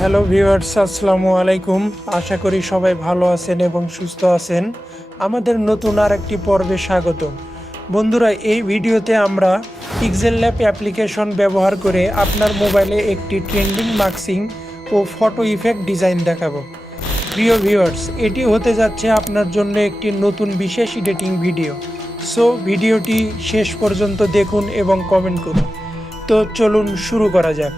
Hello viewers, আসসালামু আলাইকুম। আশা করি সবাই ভালো আছেন এবং সুস্থ আছেন। আমাদের নতুন আর একটি পর্বে স্বাগত। বন্ধুরা, এই ভিডিওতে আমরা পিক্সেল ল্যাব অ্যাপ্লিকেশন ব্যবহার করে আপনার মোবাইলে একটি ট্রেন্ডিং মার্কসিং ও ফটো ইফেক্ট ডিজাইন দেখাবো। প্রিয় ভিউয়ার্স, এটি হতে যাচ্ছে আপনার জন্য একটি নতুন বিশেষ এডিটিং ভিডিও। সো ভিডিওটি শেষ পর্যন্ত দেখুন এবং কমেন্ট করুন। তো চলুন শুরু করা যাক।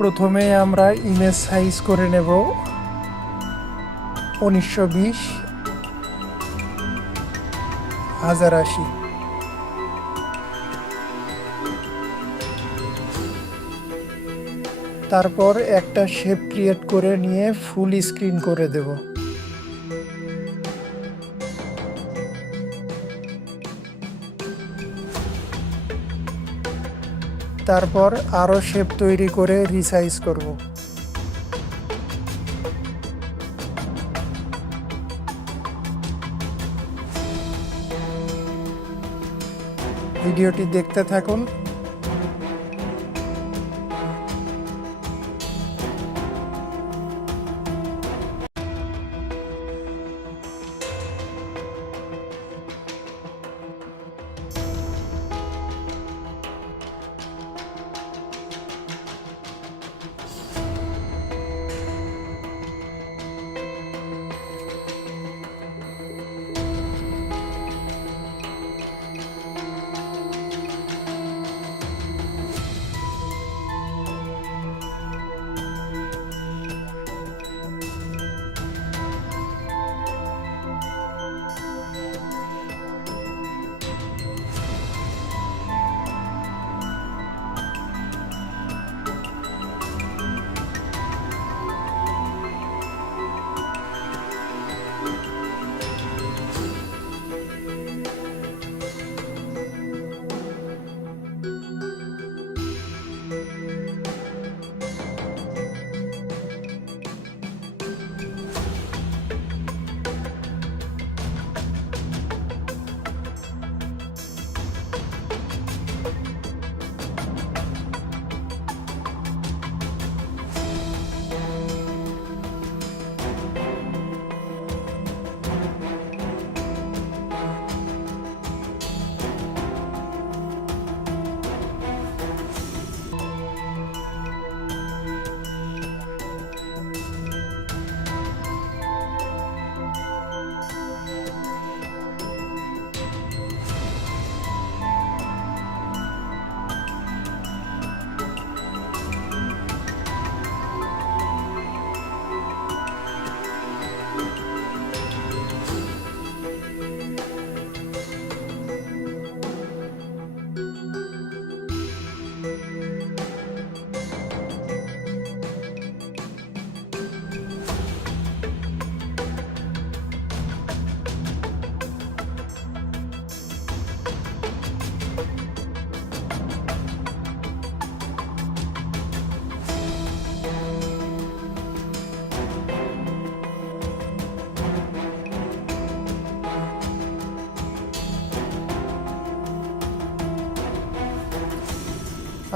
প্রথমে আমরা ইমেজ সাইজ করে নেব 1920x1080। তারপর একটা শেপ ক্রিয়েট করে নিয়ে ফুল স্ক্রিন করে দেব। তারপর আরও শেপ তৈরি করে রিসাইজ করব। ভিডিওটি দেখতে থাকুন।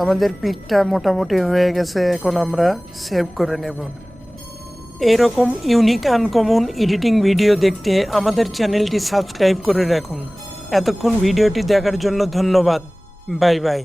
আমাদের পিকটা মোটামুটি হয়ে গেছে, এখন আমরা সেভ করে নেব। এরকম ইউনিক আনকমন এডিটিং ভিডিও দেখতে আমাদের চ্যানেলটি সাবস্ক্রাইব করে রাখুন। এতক্ষণ ভিডিওটি দেখার জন্য ধন্যবাদ। Bye bye.